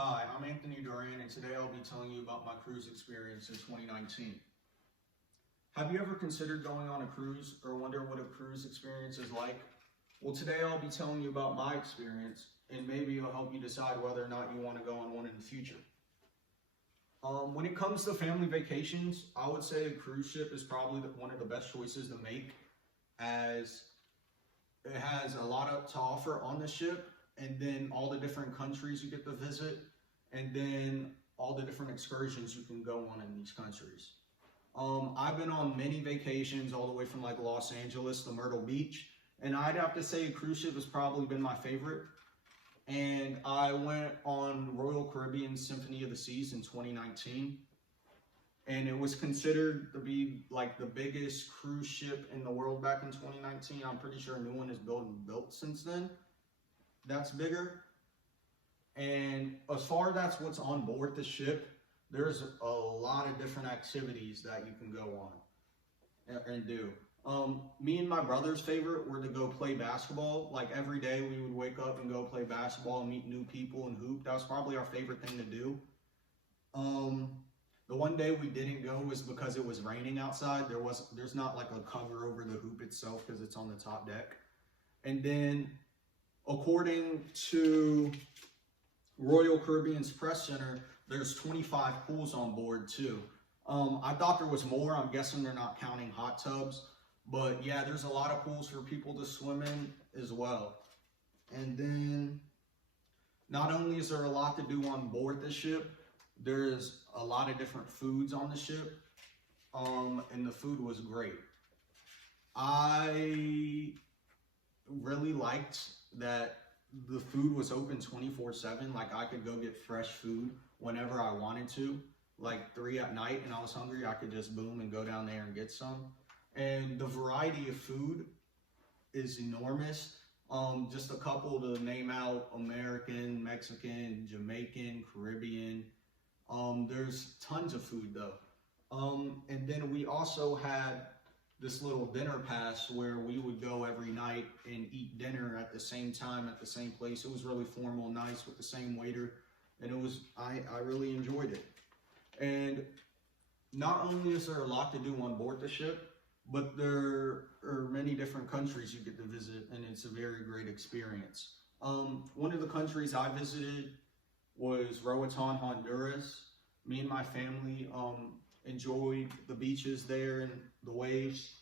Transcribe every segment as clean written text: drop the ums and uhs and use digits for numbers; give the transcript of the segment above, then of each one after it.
Hi, I'm Anthony Duran, and today I'll be telling you about my cruise experience in 2019. Have you ever considered going on a cruise or wonder what a cruise experience is like? Well, today I'll be telling you about my experience, and maybe it'll help you decide whether or not you want to go on one in the future. When it comes to family vacations, I would say a cruise ship is probably one of the best choices to make, as it has a lot to offer on the ship, and then all the different countries you get to visit, and then all the different excursions you can go on in these countries. I've been on many vacations all the way from like Los Angeles to Myrtle Beach, and I'd have to say a cruise ship has probably been my favorite. And I went on Royal Caribbean Symphony of the Seas in 2019, and it was considered to be like the biggest cruise ship in the world back in 2019. I'm pretty sure a new one is built since then. That's bigger. And as far as that's what's on board the ship, there's a lot of different activities that you can go on and do. Me and my brother's favorite were to go play basketball. Like every day we would wake up and go play basketball and meet new people and hoop. That was probably our favorite thing to do. The one day we didn't go was because it was raining outside. There's not like a cover over the hoop itself because it's on the top deck. And then according to Royal Caribbean's Press Center, there's 25 pools on board too. I thought there was more. I'm guessing they're not counting hot tubs. But yeah, there's a lot of pools for people to swim in as well. And then not only is there a lot to do on board the ship, there's a lot of different foods on the ship. And the food was great. I really liked that the food was open 24/7. Like I could go get fresh food whenever I wanted to. Like 3 at night and I was hungry, I could just boom and go down there and get some. And the variety of food is enormous. Just a couple to name out: American, Mexican, Jamaican, Caribbean. There's tons of food though. And then we also had this little dinner pass where we would go every night and eat dinner at the same time at the same place. It was really formal, nice, with the same waiter, and I really enjoyed it. And not only is there a lot to do on board the ship, but there are many different countries you get to visit, and it's a very great experience. One of the countries I visited was Roatan, Honduras. Me and my family enjoyed the beaches there and the waves.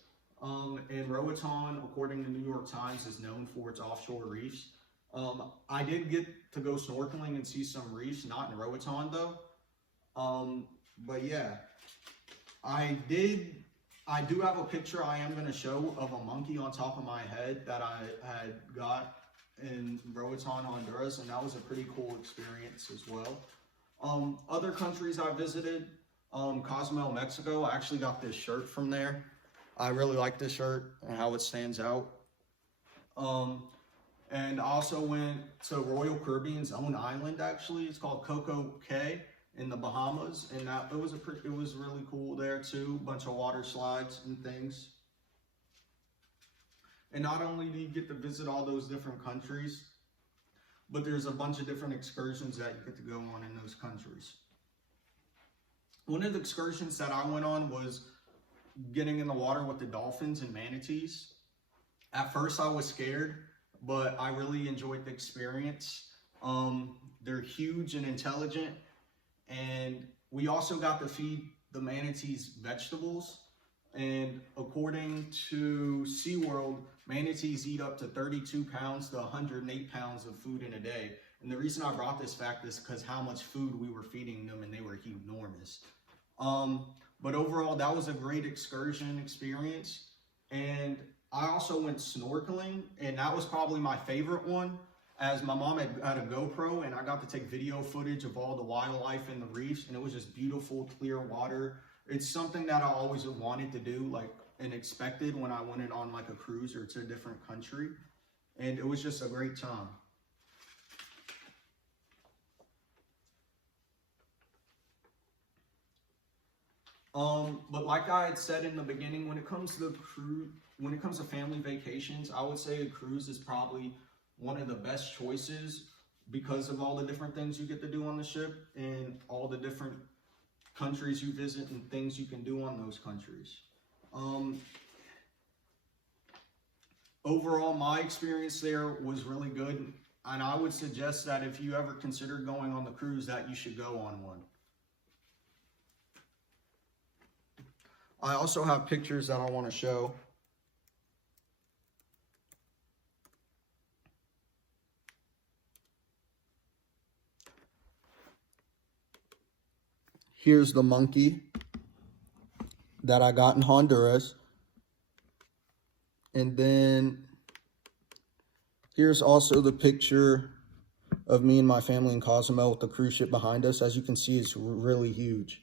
And Roatan, according to New York Times, is known for its offshore reefs. I did get to go snorkeling and see some reefs, not in Roatan though. But yeah, I do have a picture I am going to show of a monkey on top of my head that I had got in Roatan, Honduras, and that was a pretty cool experience as well. Other countries I visited, Cozumel, Mexico. I actually got this shirt from there. I really like this shirt and how it stands out. And I also went to Royal Caribbean's own island, actually. It's called Coco Cay in the Bahamas, and it was really cool there too. Bunch of water slides and things. And not only do you get to visit all those different countries, but there's a bunch of different excursions that you get to go on in those countries. One of the excursions that I went on was getting in the water with the dolphins and manatees. At first I was scared, but I really enjoyed the experience. They're huge and intelligent, and we also got to feed the manatees vegetables. And according to SeaWorld, manatees eat up to 32 pounds to 108 pounds of food in a day. And the reason I brought this fact is because how much food we were feeding them, and they were enormous. But overall, that was a great excursion experience. And I also went snorkeling, and that was probably my favorite one, as my mom had a GoPro, and I got to take video footage of all the wildlife in the reefs, and it was just beautiful, clear water. It's something that I always wanted to do, like, and expected when I went on like a cruise or to a different country. And it was just a great time. But like I had said in the beginning, when it comes to family vacations, I would say a cruise is probably one of the best choices because of all the different things you get to do on the ship and all the different countries you visit and things you can do on those countries. Overall, my experience there was really good, and I would suggest that if you ever consider going on the cruise, that you should go on one. I also have pictures that I want to show. Here's the monkey that I got in Honduras. And then here's also the picture of me and my family in Cozumel with the cruise ship behind us. As you can see, it's really huge.